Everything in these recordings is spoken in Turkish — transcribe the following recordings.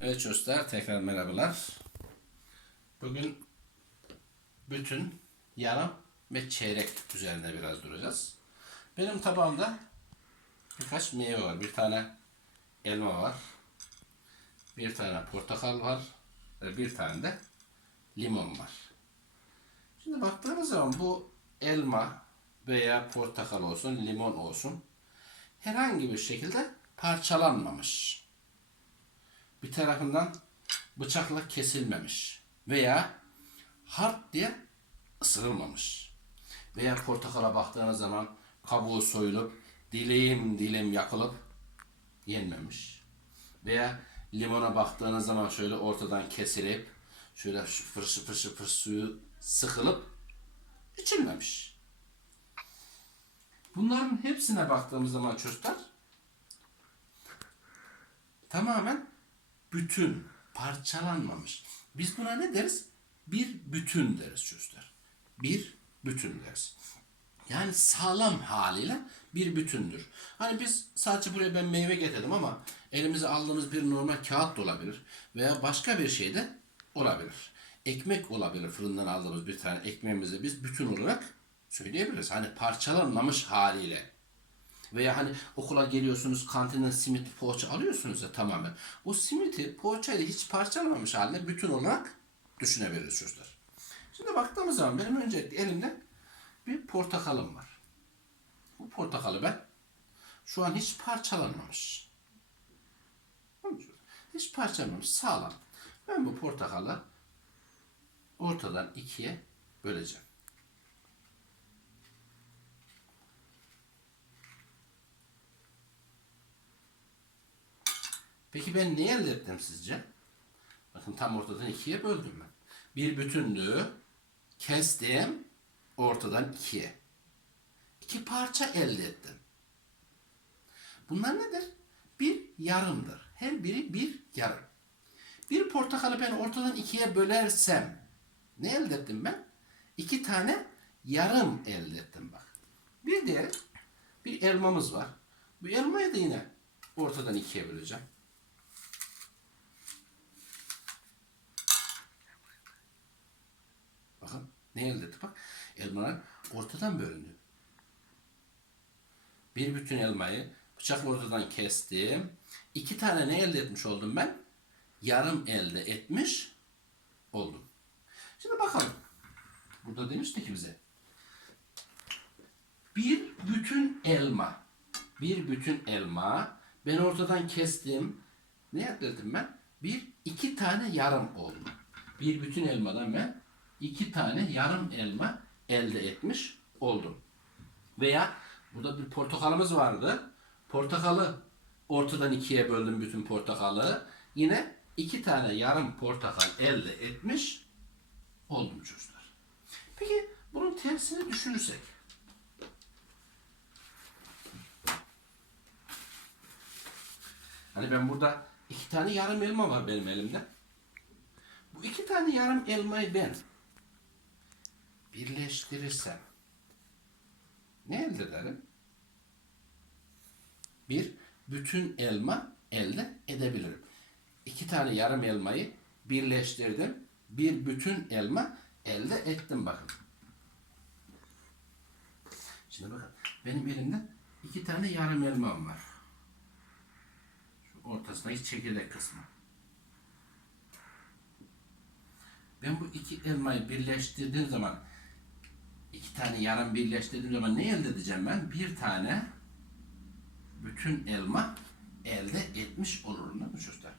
Evet çocuklar tekrar merhabalar. Bugün bütün, yarım ve çeyrek üzerinde biraz duracağız. Benim tabağımda birkaç meyve var. Bir tane elma var. Bir tane portakal var. Ve bir tane de limon var. Şimdi baktığınız zaman bu elma veya portakal olsun, limon olsun herhangi bir şekilde parçalanmamış bir tarafından bıçakla kesilmemiş veya hard diye ısırılmamış. Veya portakala baktığınız zaman kabuğu soyulup dilim dilim yakılıp yenmemiş. Veya limona baktığınız zaman şöyle ortadan kesilip şöyle şıpır şıpır şıpır suyu sıkılıp içilmemiş. Bunların hepsine baktığımız zaman çocuklar tamamen bütün, parçalanmamış. Biz buna ne deriz? Bir bütün deriz çocuklar. Bir bütün deriz. Yani sağlam haliyle bir bütündür. Hani biz sadece buraya ben meyve getirdim ama elimize aldığımız bir normal kağıt da olabilir veya başka bir şey de olabilir. Ekmek olabilir fırından aldığımız bir tane ekmeğimizi biz bütün olarak söyleyebiliriz. Hani parçalanmamış haliyle. Veya hani okula geliyorsunuz kantinden simit poğaça alıyorsunuz ya tamamen. O simiti poğaçayla hiç parçalamamış halde bütün olarak düşünebiliriz çocuklar. Şimdi baktığımız zaman benim öncelikle elimde bir portakalım var. Bu portakalı ben şu an hiç parçalanmamış. Hiç parçalanmamış, sağlam. Ben bu portakalı ortadan ikiye böleceğim. Peki ben ne elde ettim sizce? Bakın tam ortadan ikiye böldüm ben. Bir bütünlüğü kestim ortadan ikiye. İki parça elde ettim. Bunlar nedir? Bir yarımdır. Her biri bir yarım. Bir portakalı ben ortadan ikiye bölersem ne elde ettim ben? İki tane yarım elde ettim bak. Bir diğer bir elmamız var. Bu elmayı da yine ortadan ikiye böleceğim. Bakın ne elde ettik bak. Elmalar ortadan bölündü. Bir bütün elmayı bıçakla ortadan kestim. İki tane ne elde etmiş oldum ben? Yarım elde etmiş oldum. Şimdi bakalım. Burada demişti ki bize. Bir bütün elma. Bir bütün elma. Ben ortadan kestim. Ne elde ettim ben? Bir, iki tane yarım oldu. Bir bütün elmadan ben iki tane yarım elma elde etmiş oldum. Veya burada bir portakalımız vardı. Portakalı ortadan ikiye böldüm bütün portakalı. Yine iki tane yarım portakal elde etmiş oldum çocuklar. Peki bunun tersini düşünürsek. Hani ben burada iki tane yarım elma var benim elimde. Bu iki tane yarım elmayı ben birleştirirsem ne elde ederim? Bir bütün elma elde edebilirim. İki tane yarım elmayı birleştirdim. Bir bütün elma elde ettim bakın. Şimdi bakın benim elimde iki tane yarım elmam var. Şu ortasındaki çekirdek kısmı. Ben bu iki elmayı birleştirdiğim zaman iki tane yarım birleştirdiğim zaman ne elde edeceğim ben? Bir tane bütün elma elde etmiş olurum değil çocuklar?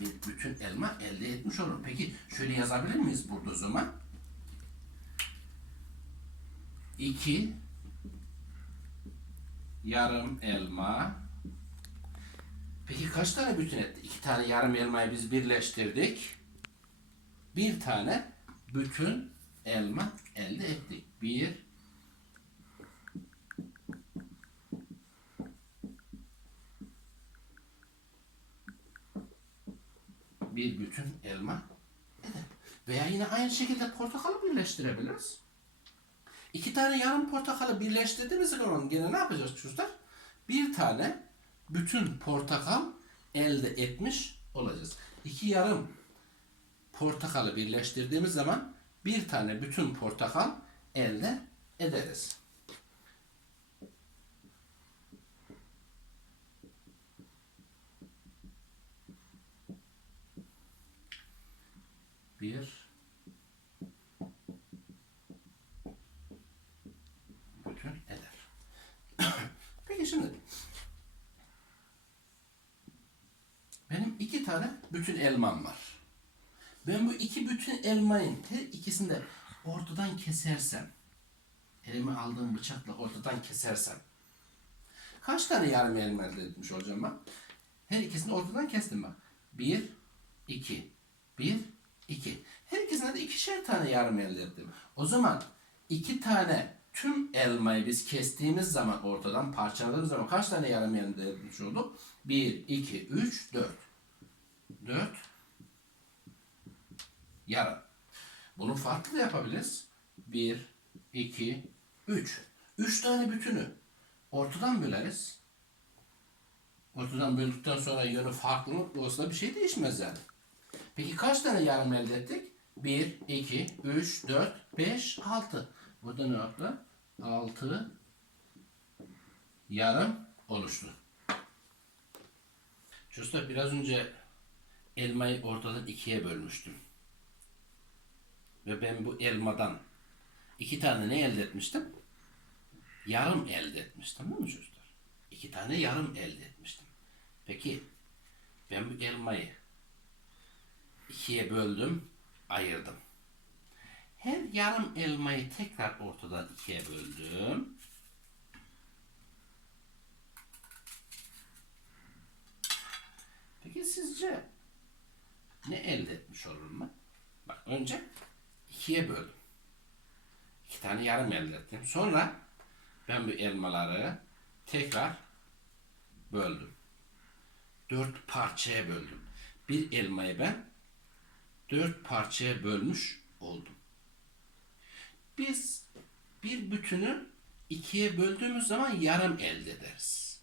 Bir bütün elma elde etmiş olurum. Peki şöyle yazabilir miyiz burada o zaman? İki yarım elma Peki kaç tane bütün etti? İki tane yarım elmayı biz birleştirdik bir tane bütün elma elde ettik. Bir bir bütün elma eder. Veya yine aynı şekilde portakalı birleştirebiliriz. İki tane yarım portakalı birleştirdiğimiz zaman gene ne yapacağız çocuklar? Bir tane bütün portakal elde etmiş olacağız. İki yarım portakalı birleştirdiğimiz zaman bir tane bütün portakal elde ederiz. Bir bütün eder. Peki şimdi benim iki tane bütün elmam var. Ben bu iki bütün elmayın her ikisini de ortadan kesersem, elime aldığım bıçakla ortadan kesersem, kaç tane yarım elma elde etmiş olacağım ben? Her ikisini ortadan kestim bak. Bir, iki, bir, iki. Her ikisine de ikişer tane yarım elde ettim. O zaman iki tane tüm elmayı biz kestiğimiz zaman ortadan parçaladığımız zaman kaç tane yarım elde etmiş olduk? 1, 2, 3, 4. 4, yarın. Bunu farklı da yapabiliriz. 1, 2, 3. 3 tane bütünü ortadan böleriz. Ortadan böldükten sonra yönü farklı mı? Dolayısıyla bir şey değişmez yani. Peki kaç tane yarım elde ettik? 1, 2, 3, 4, 5, 6. Burada ne yaptı? 6 yarım oluştu. Çocuklar biraz önce elmayı ortadan ikiye bölmüştüm. Ve ben bu elmadan iki tane ne elde etmiştim? Yarım elde etmiştim değil mi çocuklar? İki tane yarım elde etmiştim. Peki ben bu elmayı ikiye böldüm, ayırdım. Her yarım elmayı tekrar ortadan ikiye böldüm. Peki sizce ne elde etmiş olurum ben? Bak önce ikiye böldüm. İki tane yarım elde ettim. Sonra ben bu elmaları tekrar böldüm. Dört parçaya böldüm. Bir elmayı ben dört parçaya bölmüş oldum. Biz bir bütünü ikiye böldüğümüz zaman yarım elde ederiz.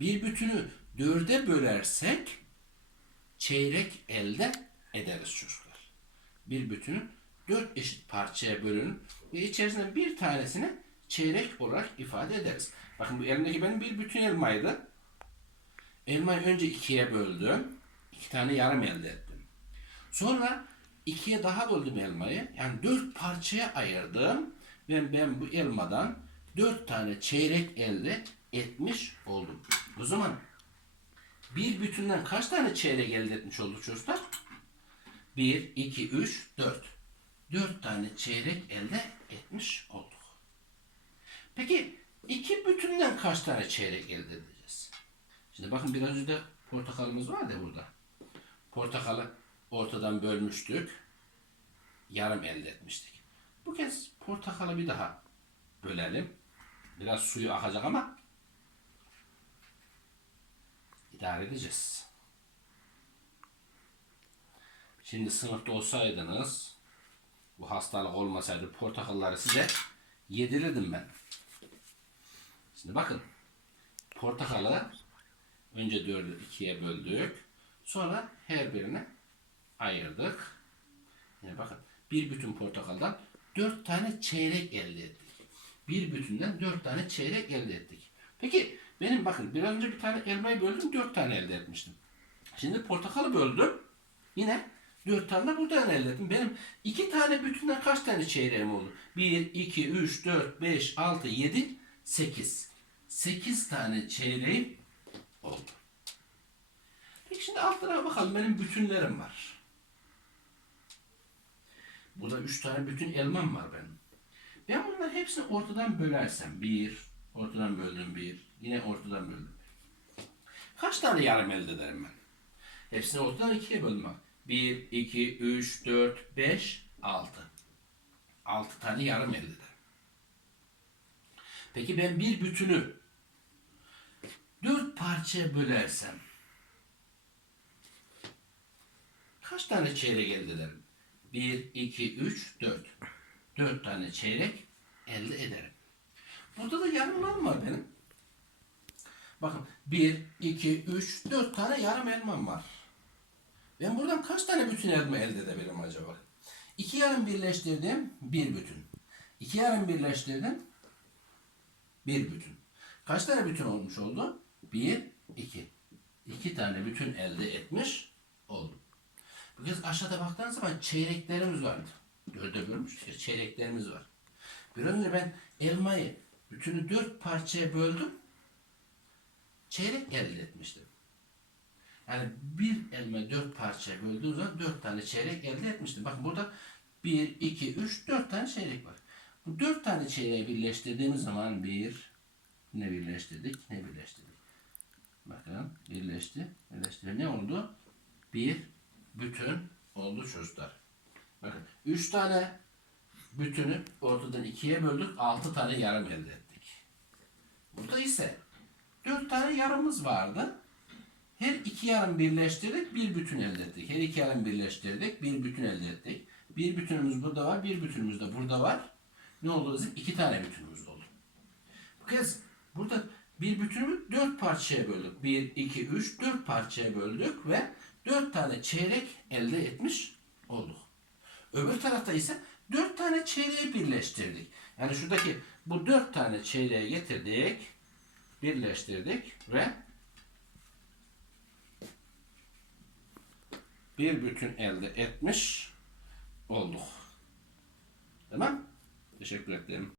Bir bütünü dörde bölersek çeyrek elde ederiz çocuklar. Bir bütünün dört eşit parçaya bölünür ve içerisinde bir tanesini çeyrek olarak ifade ederiz. Bakın bu elimdeki benim bir bütün elmaydı. Elmayı önce ikiye böldüm. iki tane yarım elde ettim. Sonra ikiye daha böldüm elmayı. Yani dört parçaya ayırdım. Ve ben bu elmadan dört tane çeyrek elde etmiş oldum. O zaman bir bütünden kaç tane çeyrek elde etmiş olduk çocuklar? 1, 2, 3, 4. 4 tane çeyrek elde etmiş olduk. Peki iki bütünden kaç tane çeyrek elde edeceğiz? Şimdi bakın biraz önce portakalımız var ya burada. Portakalı ortadan bölmüştük. Yarım elde etmiştik. Bu kez portakalı bir daha bölelim. Biraz suyu akacak ama idare edeceğiz. Şimdi sınıfta olsaydınız bu hastalık olmasaydı portakalları size yedirirdim ben. Şimdi bakın portakalı önce dördü ikiye böldük. Sonra her birine ayırdık. Yine bakın bir bütün portakaldan dört tane çeyrek elde ettik. Bir bütünden dört tane çeyrek elde ettik. Peki benim bakın biraz önce bir tane elmayı böldüm dört tane elde etmiştim. Şimdi portakalı böldüm. Yine dört tane de buradan elde ettim. Benim iki tane bütünden kaç tane çeyreğim oldu? Bir, iki, üç, dört, beş, altı, yedi, sekiz. Sekiz tane çeyreğim oldu. Peki şimdi alt tarafa bakalım. Benim bütünlerim var. Burada üç tane bütün elmam var benim. Ben bunların hepsini ortadan bölersem bir, ortadan böldüm bir, yine ortadan böldüm. Kaç tane yarım elde ederim ben? Hepsini ortadan ikiye böldüm. 1, 2, 3, 4, 5, 6. 6 tane yarım elde ederim. Peki ben bir bütünü 4 parçaya bölersem kaç tane çeyrek elde ederim? 1, 2, 3, 4. 4 tane çeyrek elde ederim. Burada da yarımlarım var benim. Bakın 1, 2, 3, 4 tane yarım elmam var. Ben burada tane bütün elde edebilirim acaba? İki yarım birleştirdim, bir bütün. İki yarım birleştirdim, bir bütün. Kaç tane bütün olmuş oldu? Bir, iki. İki tane bütün elde etmiş oldum. Bu kez aşağıda baktığınız zaman çeyreklerimiz vardı. Dörde bölmüş, çeyreklerimiz var. Bir önce ben elmayı bütünü dört parçaya böldüm. Çeyrek elde etmiştim. Yani bir elma dört parçaya böldüğüm zaman dört tane çeyrek elde etmiştim. Bakın burada bir, iki, üç, dört tane çeyrek var. Bu dört tane çeyreği birleştirdiğimiz zaman bir, ne birleştirdik, ne birleştirdik. Bakın birleşti, birleşti. Ne oldu? Bir bütün oldu çocuklar. Bakın üç tane bütünü ortadan ikiye böldük, altı tane yarım elde ettik. Burada ise dört tane yarımız vardı. Her iki yarım birleştirdik, bir bütün elde ettik. Her iki yarım birleştirdik, bir bütün elde ettik. Bir bütünümüz burada var, bir bütünümüz de burada var. Ne oldu bizim? İki tane bütünümüz oldu. Bu kez burada bir bütünü dört parçaya böldük. Bir, iki, üç, dört parçaya böldük ve dört tane çeyrek elde etmiş olduk. Öbür tarafta ise dört tane çeyreği birleştirdik. Yani şuradaki bu dört tane çeyreği getirdik, birleştirdik ve bir bütün elde etmiş olduk. Tamam? Teşekkür ederim.